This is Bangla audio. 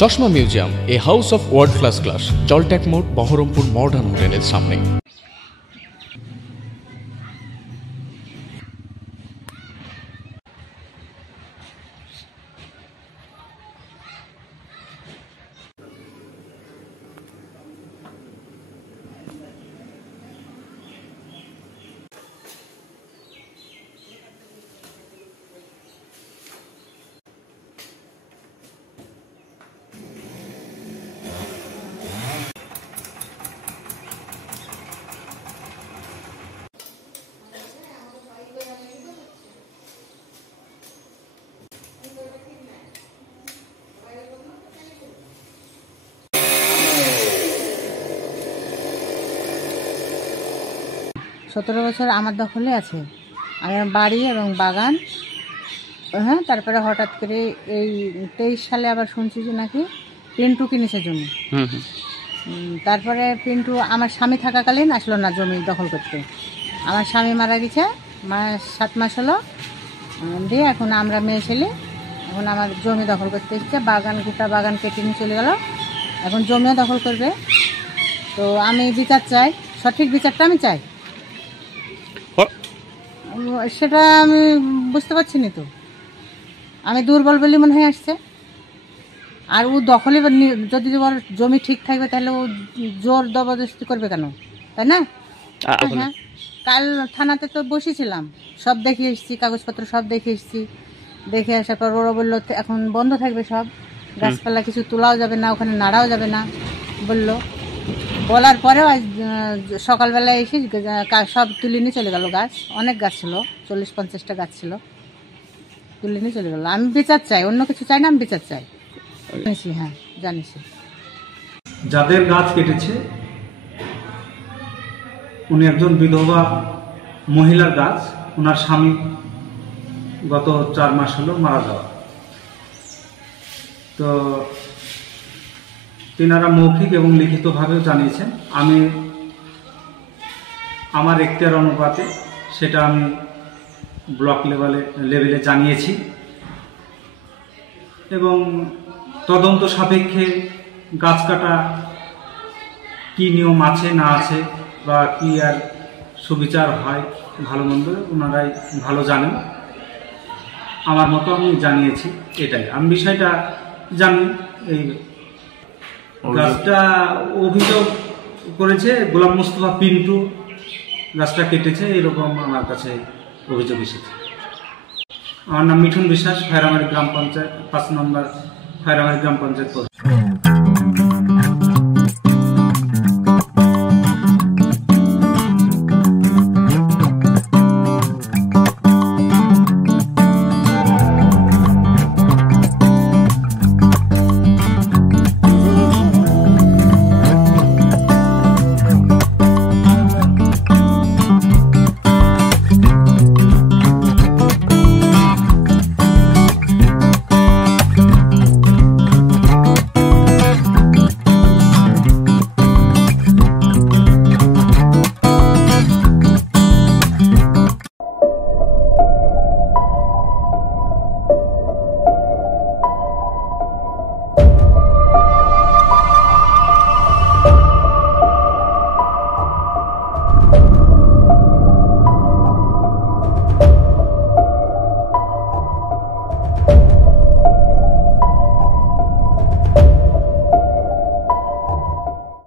চশমা museum, a house of world class, জলট্যাক মোড়, বহরমপুর মডার্ন হোটেলের সামনে। সতেরো বছর আমার দখলে আছে, আমার বাড়ি এবং বাগান। হ্যাঁ, তারপরে হঠাৎ করে এই 23 সালে আবার শুনছি যে নাকি পিন্টু কিনেছে জমি। তারপরে পিন্টু আমার স্বামী থাকাকালীন আসলো না জমি দখল করতে। আমার স্বামী মারা গেছে, 7 মাস হলো দিয়ে এখন আমরা মেয়ে ছেলে এখন আমার জমি দখল করতে এসেছে। বাগান, গোটা বাগান কেটে নিয়ে চলে গেল, এখন জমিও দখল করবে। তো আমি বিচার চাই, সঠিক বিচারটা আমি চাই। সেটা আমি বুঝতে পারছি না, তো আমি দুর্বল বলে মনে হয় আসছে। আর ও দখলে যদি ওর জমি ঠিক থাকবে তাহলে ও জোর জবরদস্তি করবে কেন, তাই না? হ্যাঁ, কাল থানাতে তো বসেছিলাম, সব দেখে এসেছি, কাগজপত্র সব দেখে এসেছি। দেখে আসার পর ওরা বললো এখন বন্ধ থাকবে, সব গাছপালা কিছু তোলাও যাবে না, ওখানে নাড়াও যাবে না বললো। বলার পরেও আজ সকালবেলায় এসে সব তুলে নিয়ে চলে গেল। গাছ, অনেক গাছ ছিল, 40-50টা গাছ ছিল, তুলে নিয়ে চলে গেল। আমি বিচার চাই, অন্য কিছু চাই না, আমি বিচার চাই। জানিছি, হ্যাঁ জানিছি। যাদের গাছ কেটেছে উনি একজন বিধবা মহিলার গাছ, ওনার স্বামী গত 4 মাস হলো মারা যাওয়া। তো তিনারা মৌখিক এবং লিখিতভাবেও জানিয়েছেন। আমি আমার এখতিয়ার অনুপাতে সেটা আমি ব্লক লেভেলে জানিয়েছি এবং তদন্ত সাপেক্ষে গাছ কাটা কী নিয়ম আছে না আছে বা কী আর সুবিচার হয় ভালো মন্দ ওনারাই ভালো জানেন। আমার মতো আমি জানিয়েছি, এটাই আমি বিষয়টা জানি। এই গাছটা অভিযোগ করেছে গোলাম মোস্তফা পিন্টু গাছটা কেটেছে, এরকম আমার কাছে অভিযোগ এসেছে। আমার নাম মিঠুন বিশ্বাস, খয়রামারি গ্রাম পঞ্চায়েত 5 নম্বর খয়রামারি গ্রাম পঞ্চায়েত।